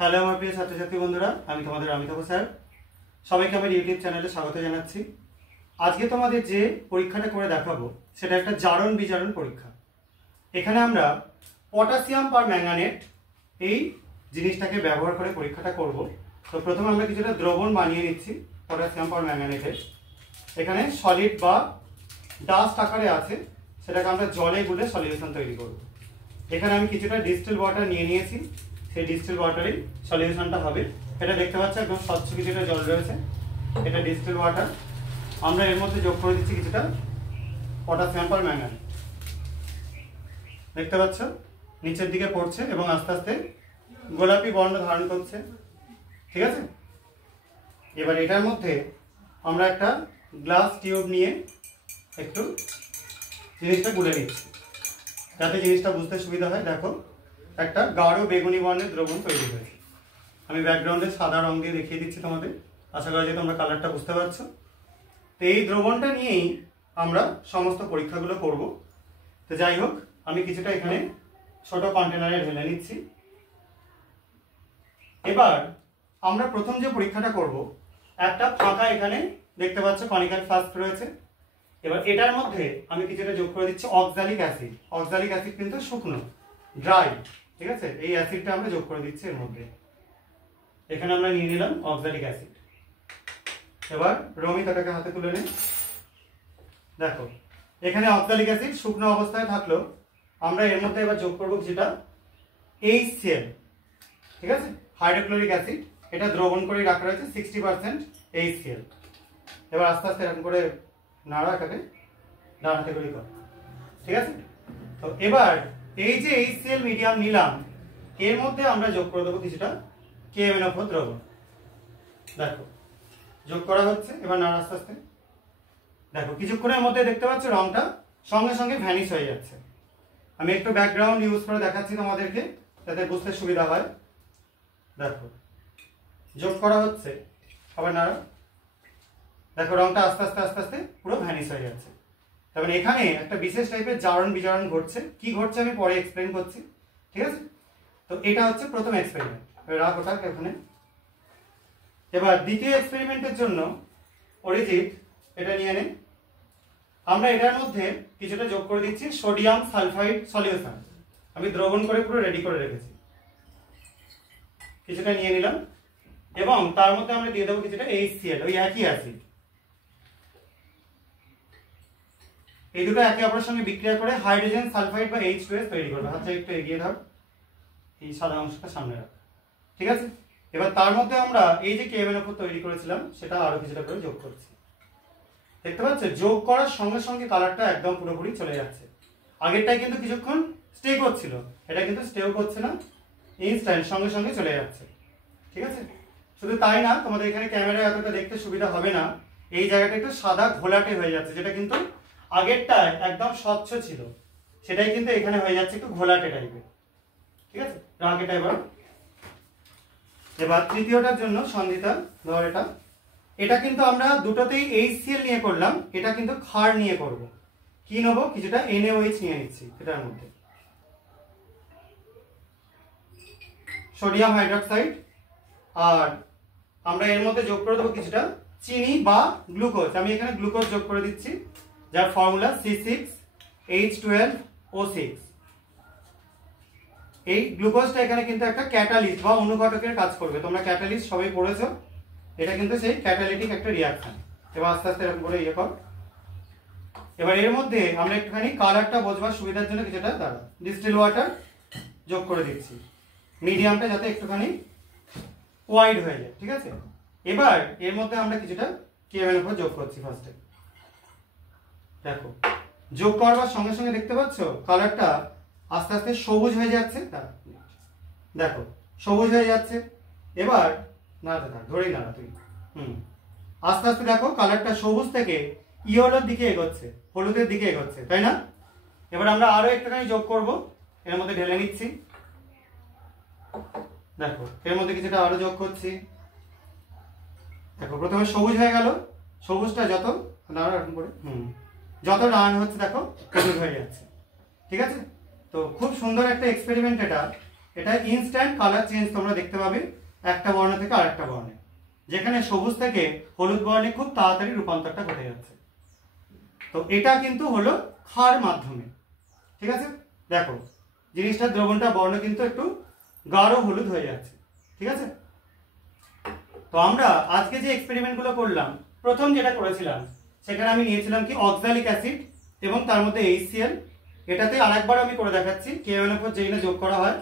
Hello আমার প্রিয় ছাত্রছাত্রী বন্ধুরা, আমি তোমাদের অমিতাভ স্যার। সবাইকে আমার ইউটিউব চ্যানেলে স্বাগত জানাচ্ছি। আজকে তোমাদের যে পরীক্ষাটা করে দেখাবো সেটা একটা জারণ বিজারণ পরীক্ষা। এখানে আমরা পটাশিয়াম পার ম্যাঙ্গানেট এই জিনিসটাকে ব্যবহার করে পরীক্ষাটা করব। তো প্রথমে আমরা কিছুটা দ্রবণ বানিয়ে নিচ্ছি পটাশিয়াম পার ম্যাঙ্গানেটের। এখানে সলিড বা ডাস্ট আকারে আছে, সেটাকে আমরা জলে গুলে সলিউশন তৈরি করব। এখানে আমি কিছুটা ডিস্টিল ওয়াটার নিয়ে নিয়েছি, সেই ডিস্টিল ওয়াটারেই সলিউশনটা হবে। এটা দেখতে পাচ্ছ একদম স্বচ্ছ কিছুটা জল রয়েছে, এটা ডিস্টিল ওয়াটার। আমরা এর মধ্যে যোগ করে দিচ্ছি কিছুটা পটাশিয়াম পার ম্যাঙ্গানেট। দেখতে পাচ্ছ নিচের দিকে পড়ছে এবং আস্তে আস্তে গোলাপি বর্ণ ধারণ করছে, ঠিক আছে। এবার এটার মধ্যে আমরা একটা গ্লাস টিউব নিয়ে একটু জিনিসটা গুলে নিচ্ছি যাতে জিনিসটা বুঝতে সুবিধা হয়। দেখো একটা গাঢ় বেগুনি বর্ণের দ্রবণ তৈরি হয়েছে। আমি ব্যাকগ্রাউন্ডে সাদা রং দিয়ে দেখিয়ে দিচ্ছি তোমাদের, আশা করা যায় তোমরা কালারটা বুঝতে পারছো। তো এই দ্রবণটা নিয়েই আমরা সমস্ত পরীক্ষাগুলো করব। তো যাই হোক, আমি কিছুটা এখানে ছোট কন্টেনারে ঢেলে নিচ্ছি। এবার আমরা প্রথম যে পরীক্ষাটা করব, একটা ফাঁকা এখানে দেখতে পাচ্ছ কনিক্যাল ফ্লাস্ক রয়েছে। এবার এটার মধ্যে আমি কিছুটা যোগ করে দিচ্ছি অক্সালিক অ্যাসিড। অক্সালিক অ্যাসিড কিন্তু শুকনো, ড্রাই, ঠিক আছে। এই অ্যাসিডটা আমরা যোগ করে দিচ্ছি এর মধ্যে। এখানে আমরা নিয়ে নিলাম অক্সালিক অ্যাসিড। এবার রমিতাটাকে হাতে তুলে নিই। দেখো এখানে অক্সালিক অ্যাসিড শুকনো অবস্থায় থাকলো, আমরা এর মধ্যে এবার যোগ করবো যেটা HCl, ঠিক আছে, হাইড্রোক্লোরিক অ্যাসিড। এটা দ্রবণ করে রাখা রয়েছে 60% HCl। এবার আস্তে আস্তে এরকম করে নাড়া, এটাকে ডান হাতে করে কর, ঠিক আছে। তো এবার এই যে HCl মিডিয়াম নিলাম, এর মধ্যে আমরা যোগ করে দেবো কিছুটা KMnO4 দ্রবণ। দেখো যোগ করা হচ্ছে, এবার নাড়া আস্তে আস্তে। দেখো কিছুক্ষণের মধ্যে দেখতে পাচ্ছ রংটা সঙ্গে সঙ্গে ভ্যানিশ হয়ে যাচ্ছে। আমি একটু ব্যাকগ্রাউন্ড ইউজ করে দেখাচ্ছি তোমাদেরকে যাতে বুঝতে সুবিধা হয়। দেখো যোগ করা হচ্ছে, আবার নাড়া। দেখো রংটা আস্তে আস্তে আস্তে আস্তে পুরো ভ্যানিশ হয়ে যাচ্ছে। তার মানে এখানে একটা বিশেষ টাইপের জারণ বিজারণ ঘটছে। কি ঘটছে আমি পরে এক্সপ্লেন করছি, ঠিক আছে। তো এটা হচ্ছে প্রথম এক্সপেরিমেন্ট, রাখ ওটা এখানে। এবার দ্বিতীয় এক্সপেরিমেন্টের জন্য অরিজিৎ এটা নিয়ে নে। আমরা এটার মধ্যে কিছুটা যোগ করে দিচ্ছি সোডিয়াম সালফাইড সলিউশন। আমি দ্রবণ করে পুরো রেডি করে রেখেছি, কিছুটা নিয়ে নিলাম। এবং তার মধ্যে আমরা দিয়ে দেবো কিছুটা HCl, ওই একই অ্যাসিড। এই দুটো একে অপরের সঙ্গে বিক্রিয়া করে হাইড্রোজেন সালফাইড বা H2S তৈরি করবে। আচ্ছা একটু এগিয়ে ধর, এই সাদা অংশটা সামনে রাখ, ঠিক আছে। এবার তার মধ্যে আমরা এই যে KMnO4 তৈরি করেছিলাম সেটা আরো কিছুটা করে যোগ করছি। দেখতে পাচ্ছ যোগ করার সঙ্গে সঙ্গে কালারটা একদম পুরোপুরি চলে যাচ্ছে। আগেরটাই কিন্তু কিছুক্ষণ স্টে করছিল, এটা কিন্তু স্টেও করছে না, ইনস্ট্যান্ট সঙ্গে সঙ্গে চলে যাচ্ছে, ঠিক আছে। শুধু তাই না, তোমাদের এখানে ক্যামেরায় এতটা দেখতে সুবিধা হবে না, এই জায়গাটা একটু সাদা ঘোলাটে হয়ে যাচ্ছে, যেটা কিন্তু আগেরটায় একদম স্বচ্ছ ছিল, সেটাই কিন্তু এখানে হয়ে যাচ্ছে একটু ঘোলাটে টাইপের, ঠিক আছে। আগেটা এবার তৃতীয়টার জন্য সন্ধিতা ধর, এটা কিন্তু আমরা দুটোতেই HCl নিয়ে করলাম, এটা কিন্তু ক্ষার নিয়ে করব। কি নেবো, কিছুটা NaOH নিয়ে নিচ্ছি এটার মধ্যে, সোডিয়াম হাইড্রক্সাইড। আর আমরা এর মধ্যে যোগ করে দেবো কিছুটা চিনি বা গ্লুকোজ। আমি এখানে গ্লুকোজ যোগ করে দিচ্ছি, যার ফর্মুলা C6H12O6। এই গ্লুকোজটা এখানে কিন্তু একটা ক্যাটালিস্ট বা অনুঘটকের কাজ করবে। তোমরা ক্যাটালিস্ট সবাই পড়েছো, এটা কিন্তু সেই ক্যাটালিটিক একটা রিয়াকশন। এবার আস্তে আস্তে এরকম করে ইয়ে কর। এবার এর মধ্যে আমরা একটুখানি কালারটা বোঝবার সুবিধার জন্য কিছুটা ডিস্টিল ওয়াটার যোগ করে দিচ্ছি, মিডিয়ামটা যাতে একটুখানি ওয়াইড হয়ে যায়, ঠিক আছে। এবার এর মধ্যে আমরা কিছুটা KMnO4 যোগ করছি ফার্স্টে। দেখো যোগ করবার সঙ্গে সঙ্গে দেখতে পাচ্ছ কালারটা আস্তে আস্তে সবুজ হয়ে যাচ্ছে। দেখো সবুজ হয়ে যাচ্ছে। এবার নাড়াতে থাক, ধরেই নাড়া তুই। আস্তে আস্তে দেখো কালারটা সবুজ থেকে ইয়েলোর দিকে এগোচ্ছে, হলুদের দিকে এগোচ্ছে, তাই না। এবার আমরা আরো একটুখানি যোগ করব, এর মধ্যে ঢেলে নিচ্ছি। দেখো এর মধ্যে কিছুটা আরো যোগ করছি। দেখো প্রথমে সবুজ হয়ে গেল, সবুজটা যত এরকম করে যত রান হচ্ছে দেখো হলুদ হয়ে যাচ্ছে, ঠিক আছে। তো খুব সুন্দর একটা এক্সপেরিমেন্ট এটা। এটা ইনস্ট্যান্ট কালার চেঞ্জ তোমরা দেখতে পাবে একটা বর্ণ থেকে আরেকটা বর্ণে, যেখানে সবুজ থেকে হলুদ বর্ণে খুব তাড়াতাড়ি রূপান্তরটা ঘটে যাচ্ছে। তো এটা কিন্তু হলো ক্ষার মাধ্যমে। ঠিক আছে, দেখো জিনিসটার দ্রবণটা বর্ণ কিন্তু একটু গাঢ় হলুদ হয়ে যাচ্ছে। ঠিক আছে, তো আমরা আজকে যে এক্সপেরিমেন্টগুলো করলাম, প্রথম যেটা করেছিলাম সেখানে আমি নিয়েছিলাম কি অক্সালিক অ্যাসিড এবং তার মধ্যে HCl। এটাতে আরেকবার আমি করে দেখাচ্ছি, KONF4 যেই না যোগ করা হয়,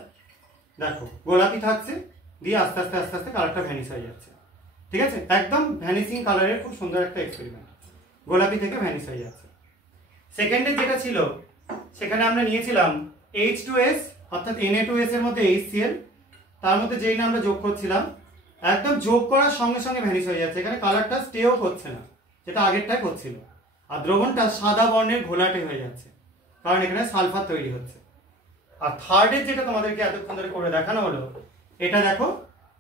দেখো গোলাপি থাকছে, দিয়ে আস্তে আস্তে আস্তে আস্তে কালারটা ভ্যানিশ হয়ে যাচ্ছে। ঠিক আছে, একদম ভ্যানিশিং কালারের খুব সুন্দর একটা এক্সপেরিমেন্ট, গোলাপি থেকে ভ্যানিশ হয়ে যাচ্ছে। সেকেন্ডে যেটা ছিল সেখানে আমরা নিয়েছিলাম H2S অর্থাৎ Na2S এর মধ্যে HCl, তার মধ্যে যেই না আমরা যোগ করছিলাম, একদম যোগ করার সঙ্গে সঙ্গে ভ্যানিশ হয়ে যাচ্ছে, এখানে কালারটা স্টেও করছে না, যেটা আগেরটাই করছিল। আর দ্রবণটা সাদা বর্ণের ঘোলাটে হয়ে যাচ্ছে, কারণ এখানে সালফার তৈরি হচ্ছে। আর থার্ডের যেটা তোমাদেরকে এতক্ষণ ধরে করে দেখানো হলো, এটা দেখো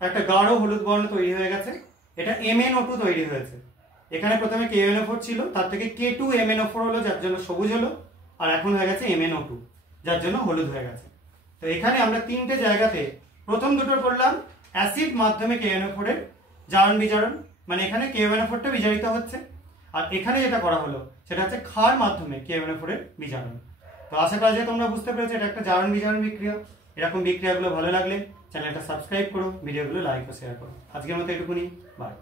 একটা গাঢ় হলুদ বর্ণ তৈরি হয়ে গেছে, এটা MnO2 তৈরি হয়েছে। এখানে প্রথমে KONF4 ছিল, তার থেকে K2MnO4 হলো, যার জন্য সবুজ হলো, আর এখন হয়ে গেছে MnO2, যার জন্য হলুদ হয়ে গেছে। তো এখানে আমরা তিনটে জায়গাতে প্রথম দুটো করলাম অ্যাসিড মাধ্যমে KONF4 এর জারণ বিজারণ, মানে এখানে KONF4টা বিজারিত হচ্ছে, আর এখানে যেটা করা হলো সেটা হচ্ছে ক্ষার মাধ্যমে KONF4 এর বিজারণ। তো আশা করা যায় তোমরা বুঝতে পেরেছো এটা একটা জারণ বিজারণ বিক্রিয়া। এরকম বিক্রিয়াগুলো ভালো লাগলে চ্যানেলটা সাবস্ক্রাইব করো, ভিডিওগুলো লাইক ও শেয়ার করো। আজকের মতো এটুকুনি, বাই।